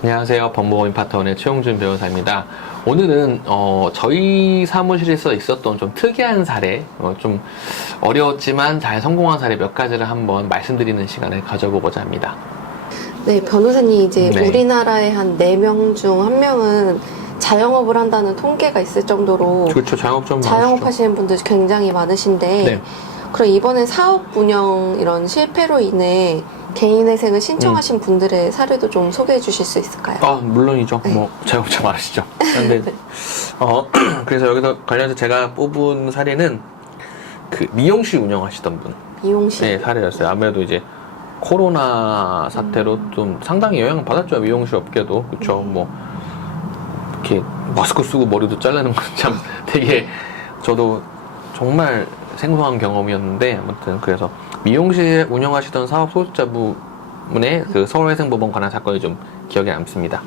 안녕하세요. 법무법인 파트원의 최용준 변호사입니다. 오늘은 저희 사무실에서 있었던 좀 특이한 사례, 좀 어려웠지만 잘 성공한 사례 몇 가지를 한번 말씀드리는 시간을 가져보고자 합니다. 네, 변호사님 이제 네. 우리나라의 한 4명 중 1명은 자영업을 한다는 통계가 있을 정도로 그렇죠. 자영업 좀 자영업 많으시죠. 하시는 분들 굉장히 많으신데 네. 그럼 이번에 사업 운영 이런 실패로 인해 개인회생을 신청하신 분들의 사례도 좀 소개해 주실 수 있을까요? 아, 물론이죠. 네. 뭐 자영업자 많으시죠. 근데 그래서 여기서 관련해서 제가 뽑은 사례는 그 미용실 운영하시던 분 미용실. 네, 사례였어요. 아무래도 이제 코로나 사태로 좀 상당히 영향을 받았죠. 미용실 업계도. 그쵸. 뭐, 이렇게 마스크 쓰고 머리도 자르는 건 참 되게 저도 정말 생소한 경험이었는데, 아무튼 그래서 미용실 운영하시던 사업 소속자분의 그 서울회생법원 관한 사건이 좀 기억에 남습니다.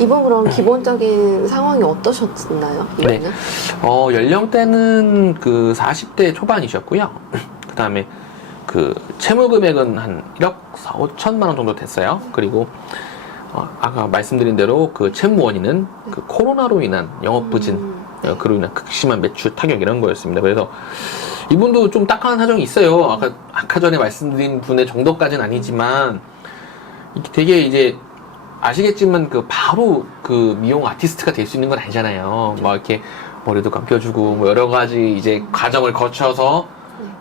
이번 그럼 기본적인 상황이 어떠셨나요? 네. 이번에? 연령대는 그 40대 초반이셨고요. 그 다음에 그 채무 금액은 한 1억 4,5천만 원 정도 됐어요. 그리고 아까 말씀드린 대로 그 채무 원인은 그 코로나로 인한 영업 부진, 그로 인한 극심한 매출 타격 이런 거였습니다. 그래서 이분도 좀 딱한 사정이 있어요. 아까 전에 말씀드린 분의 정도까지는 아니지만 이게 되게 이제 아시겠지만 그 바로 그 미용 아티스트가 될 수 있는 건 아니잖아요. 막 이렇게 머리도 감겨주고 뭐 여러 가지 이제 과정을 거쳐서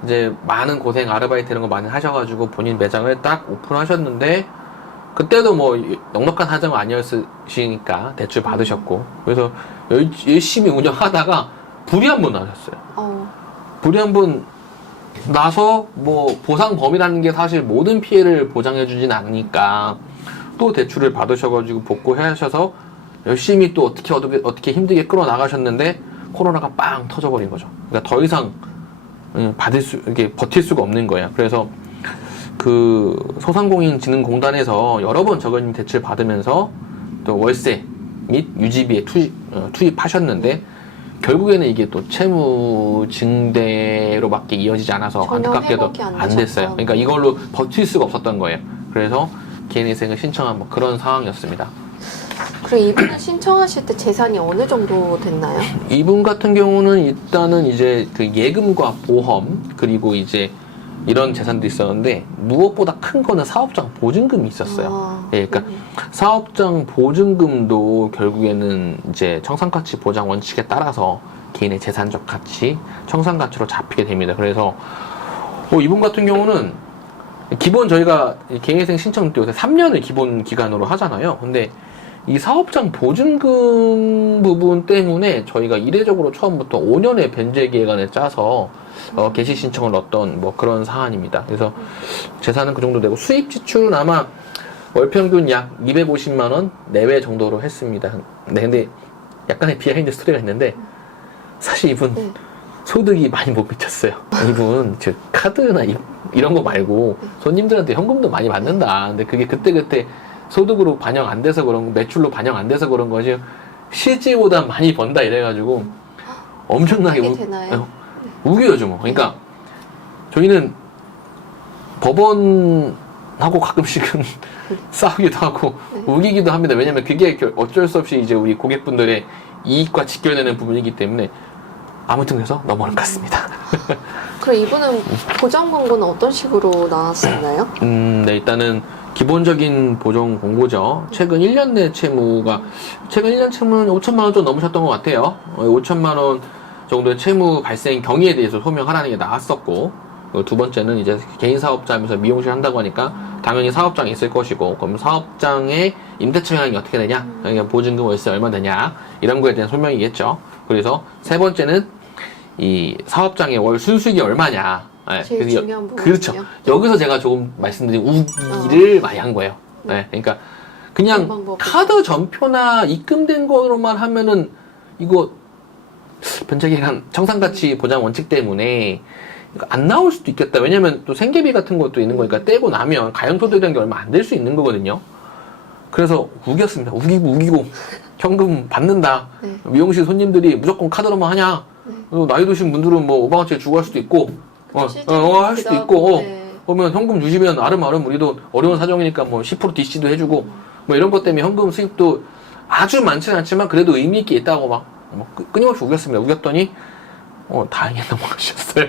이제 많은 고생 아르바이트 이런 거 많이 하셔가지고 본인 매장을 딱 오픈하셨는데 그때도 뭐 넉넉한 사정은 아니었으시니까 대출 받으셨고 그래서 열심히 운영하다가 불이 한 번 나셨어요. 불이 한 번 나서 뭐 보상 범위라는 게 사실 모든 피해를 보장해주진 않으니까 또 대출을 받으셔가지고 복구하셔서 열심히 또 어떻게 힘들게 끌어나가셨는데 코로나가 빵 터져버린 거죠. 그러니까 더 이상 이렇게 버틸 수가 없는 거예요. 그래서 그 소상공인진흥공단에서 여러 번 저금리 대출 받으면서 또 월세 및 유지비에 투입하셨는데 결국에는 이게 또 채무 증대로밖에 이어지지 않아서 안타깝게도 안 됐어요. 그러니까 이걸로 버틸 수가 없었던 거예요. 그래서 개인회생을 신청한 뭐 그런 상황이었습니다. 그럼 이분은 신청하실 때 재산이 어느 정도 됐나요? 이분 같은 경우는 일단은 이제 그 예금과 보험 그리고 이제 이런 재산도 있었는데 무엇보다 큰 거는 사업장 보증금이 있었어요. 예, 그러니까 사업장 보증금도 결국에는 이제 청산가치 보장 원칙에 따라서 개인의 재산적 가치, 청산가치로 잡히게 됩니다. 그래서 이분 같은 경우는 기본 저희가 개인회생 신청 때 요새 3년을 기본 기간으로 하잖아요. 근데 이 사업장 보증금 부분 때문에 저희가 이례적으로 처음부터 5년의 변제 기간을 짜서 개시 신청을 넣었던 뭐 그런 사안입니다. 그래서 재산은 그 정도 되고 수입 지출은 아마 월 평균 약 250만 원 내외 정도로 했습니다. 네, 근데 약간의 비하인드 스토리가 있는데 사실 이분 소득이 많이 못 미쳤어요. 이분 즉 카드나 이런 거 말고 손님들한테 현금도 많이 받는다. 근데 그게 그때 소득으로 반영 안 돼서 그런 거, 매출로 반영 안 돼서 그런 거지 실질보다 많이 번다 이래가지고 엄청나게 우겨요 뭐. 그러니까 저희는 법원하고 가끔씩은 싸우기도 하고 우기기도 합니다. 왜냐면 그게 어쩔 수 없이 이제 우리 고객분들의 이익과 직결되는 부분이기 때문에 아무튼 그래서 넘어간 것 같습니다. 그럼 이분은 보장 권고는 어떤 식으로 나왔었나요? 네, 일단은 기본적인 보정 공고죠. 최근 1년 내 채무는 5천만 원 좀 넘으셨던 것 같아요. 5천만 원 정도의 채무 발생 경위에 대해서 소명하라는 게 나왔었고, 두 번째는 이제 개인 사업자면서 미용실 한다고 하니까 당연히 사업장이 있을 것이고, 그럼 사업장의 임대차 영향이 어떻게 되냐, 그러니까 보증금 월세 얼마 되냐 이런 거에 대한 소명이겠죠. 그래서 세 번째는 이 사업장의 월 순수익이 얼마냐. 제일 중요한 부분이요. 그렇죠. 여기서 제가 조금 말씀드린 우기를 많이 한 거예요. 그러니까 그냥 카드 전표나 입금된 거로만 하면은 이거 변제기간 청산가치 보장 원칙 때문에 안 나올 수도 있겠다. 왜냐면 또 생계비 같은 것도 있는 거니까 떼고 나면 가용소득이라는 게 얼마 안 될 수 있는 거거든요. 그래서 우겼습니다. 우기고 현금 받는다. 미용실 손님들이 무조건 카드로만 하냐. 나이 드신 분들은 뭐 5만원짜리 주고 할 수도 있고 할 수도 있고 그러면 현금 주시면 아름아름 우리도 어려운 사정이니까 뭐 10% DC도 해주고 뭐 이런 것 때문에 현금 수입도 아주 많지는 않지만 그래도 의미 있게 있다고 막 끊임없이 우겼습니다. 우겼더니 다행히 넘어가셨어요.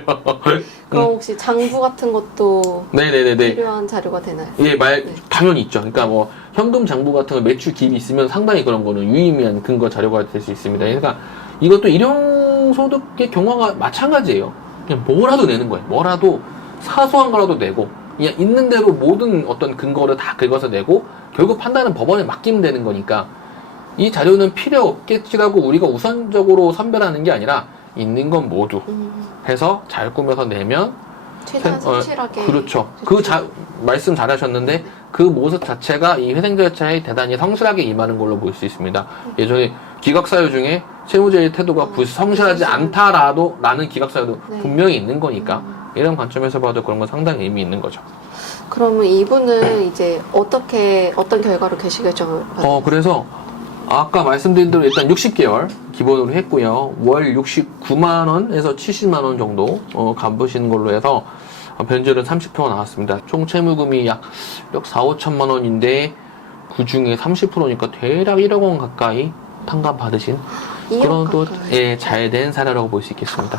그럼 혹시 장부 같은 것도 네네네네. 필요한 자료가 되나요? 예, 네. 당연히 있죠. 그러니까 뭐 현금 장부 같은 거 매출 기입이 있으면 상당히 그런 거는 유의미한 근거 자료가 될 수 있습니다. 그러니까 이것도 일용 소득의 경우가 마찬가지예요. 그냥 뭐라도 내는 거예요. 뭐라도 사소한 거라도 내고 그냥 있는 대로 모든 어떤 근거를 다 긁어서 내고 결국 판단은 법원에 맡기면 되는 거니까 이 자료는 필요 없겠지라고 우리가 우선적으로 선별하는 게 아니라 있는 건 모두 해서 잘 꾸며서 내면 최대한 성실하게. 그렇죠. 말씀 잘하셨는데 그 모습 자체가 이 회생 절차에 대단히 성실하게 임하는 걸로 볼 수 있습니다. 예전에 기각사유 중에 채무제의 태도가 성실하지 않다라도 라는 기각사유도 네. 분명히 있는 거니까 이런 관점에서 봐도 그런 건 상당히 의미 있는 거죠. 그러면 이분은 이제 어떤 결과로 개시 결정을 받나요? 그래서 아까 말씀드린 대로 일단 60개월 기본으로 했고요. 월 69만 원에서 70만 원 정도 갚으시는 걸로 해서 변제율은 30%가 나왔습니다. 총 채무금이 약 4, 5천만 원인데 그 중에 30%니까 대략 1억 원 가까이 탕감 받으신 2억 그런 또 가까이. 잘된 사례라고 볼 수 있겠습니다.